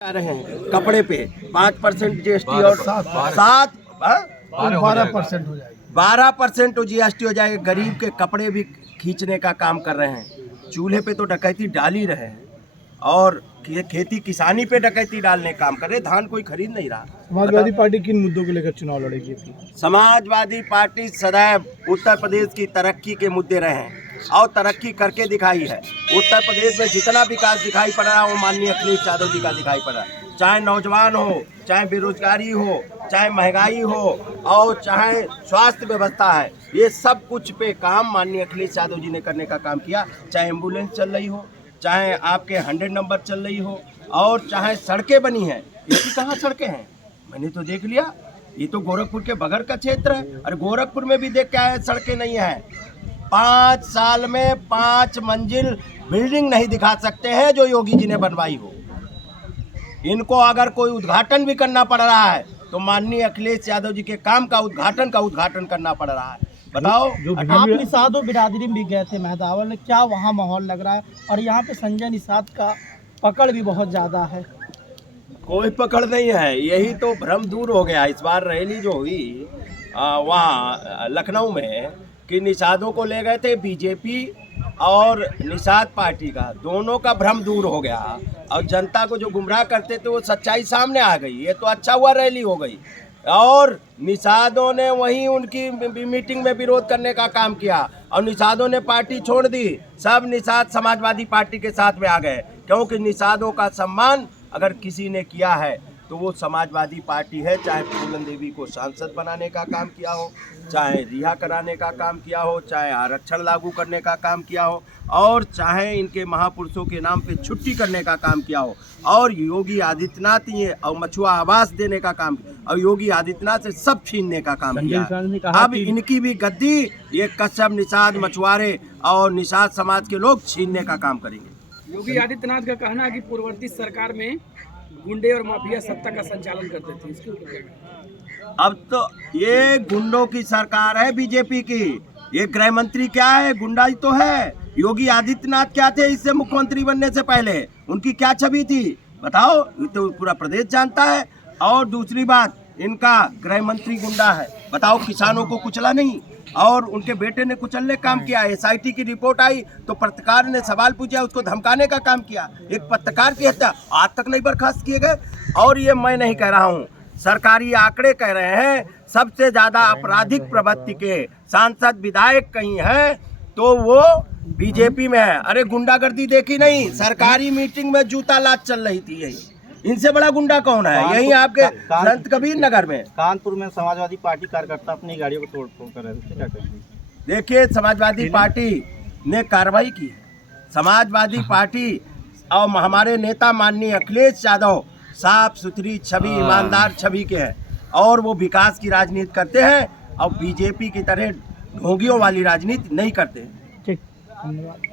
आ रहे हैं कपड़े पे 5% जीएसटी और 12% हो जाएगी। 12% जीएसटी हो जाएगा। गरीब के कपड़े भी खींचने का काम कर रहे हैं। चूल्हे पे तो डकैती डाल ही रहे हैं और खेती किसानी पे डकैती डालने का काम कर रहे। धान कोई खरीद नहीं रहा। समाजवादी पार्टी किन मुद्दों को लेकर चुनाव लड़ेगी? समाजवादी पार्टी सदैव उत्तर प्रदेश की तरक्की के मुद्दे रहे हैं और तरक्की करके दिखाई है। उत्तर प्रदेश में जितना विकास दिखाई पड़ रहा है वो माननीय अखिलेश यादव जी का दिखाई पड़ रहा है। चाहे नौजवान हो, चाहे बेरोजगारी हो, चाहे महंगाई हो और चाहे स्वास्थ्य व्यवस्था है, ये सब कुछ पे काम माननीय अखिलेश यादव जी ने करने का काम किया। चाहे एम्बुलेंस चल रही हो, चाहे आपके 100 नंबर चल रही हो और चाहे सड़कें बनी हैं। इसकी कहाँ सड़कें हैं? मैंने तो देख लिया, ये तो गोरखपुर के बगल का क्षेत्र है। अरे गोरखपुर में भी देख के आए, सड़कें नहीं हैं। 5 साल में 5 मंजिल बिल्डिंग नहीं दिखा सकते हैं जो योगी जी ने बनवाई हो। इनको अगर कोई उद्घाटन भी करना पड़ रहा है तो माननीय अखिलेश यादव जी के काम का उद्घाटन करना पड़ रहा है। बताओ, आप निषाद और बिरादरी में भी गए थे मेहदावल, क्या वहाँ माहौल लग रहा है? और यहाँ पे संजय निषाद का पकड़ भी बहुत ज़्यादा है। कोई पकड़ नहीं है, यही तो भ्रम दूर हो गया। इस बार रैली जो हुई वहाँ लखनऊ में कि निषादों को ले गए थे बीजेपी और निषाद पार्टी का, दोनों का भ्रम दूर हो गया और जनता को जो गुमराह करते थे वो सच्चाई सामने आ गई। ये तो अच्छा हुआ रैली हो गई और निषादों ने वहीं उनकी मीटिंग में विरोध करने का काम किया और निषादों ने पार्टी छोड़ दी। सब निषाद समाजवादी पार्टी के साथ में आ गए क्योंकि निषादों का सम्मान अगर किसी ने किया है तो वो समाजवादी पार्टी है। चाहे फूलन देवी को सांसद बनाने का काम किया हो, चाहे रिहा कराने का काम किया हो, चाहे आरक्षण लागू करने का काम किया हो और चाहे इनके महापुरुषों के नाम पे छुट्टी करने का काम किया हो और योगी आदित्यनाथ ये और मछुआ आवास देने का काम और योगी आदित्यनाथ से सब छीनने का काम किया। अब इनकी भी गद्दी ये कश्यप, निषाद, मछुआरे और निषाद समाज के लोग छीनने का काम करेंगे। योगी आदित्यनाथ का कहना है कि पूर्ववर्ती सरकार में गुंडे और माफिया सत्ता का संचालन करते थे। इसके ऊपर क्या? अब तो ये गुंडों की सरकार है बीजेपी की। ये गृह मंत्री क्या है? गुंडा ही तो है। योगी आदित्यनाथ क्या थे इससे मुख्यमंत्री बनने से पहले? उनकी क्या छवि थी बताओ? ये तो पूरा प्रदेश जानता है। और दूसरी बात, इनका गृह मंत्री गुंडा है। बताओ, किसानों को कुचला नहीं और उनके बेटे ने कुचलने काम किया। SIT की रिपोर्ट आई तो पत्रकार ने सवाल पूछा, उसको धमकाने का काम किया। एक पत्रकार की हत्या आज तक नहीं बर्खास्त किए गए। और ये मैं नहीं कह रहा हूँ, सरकारी आंकड़े कह रहे हैं सबसे ज्यादा आपराधिक प्रवृत्ति के सांसद विधायक कहीं हैं तो वो बीजेपी में है। अरे गुंडागर्दी देखी नहीं? सरकारी मीटिंग में जूता लात चल रही थी। यही इनसे बड़ा गुंडा कौन है? यही आपके संत कबीर नगर में, कानपुर में समाजवादी पार्टी कार्यकर्ता अपनी गाड़ियों को तोड़फोड़ कर रहे थे, क्या करेंगे? देखिए, समाजवादी पार्टी ने कार्रवाई की। समाजवादी पार्टी और हमारे नेता माननीय अखिलेश यादव साफ सुथरी छवि, ईमानदार छवि के हैं और वो विकास की राजनीति करते हैं और बीजेपी की तरह ढोंगियों वाली राजनीति नहीं करते हैं। ठीक, धन्यवाद।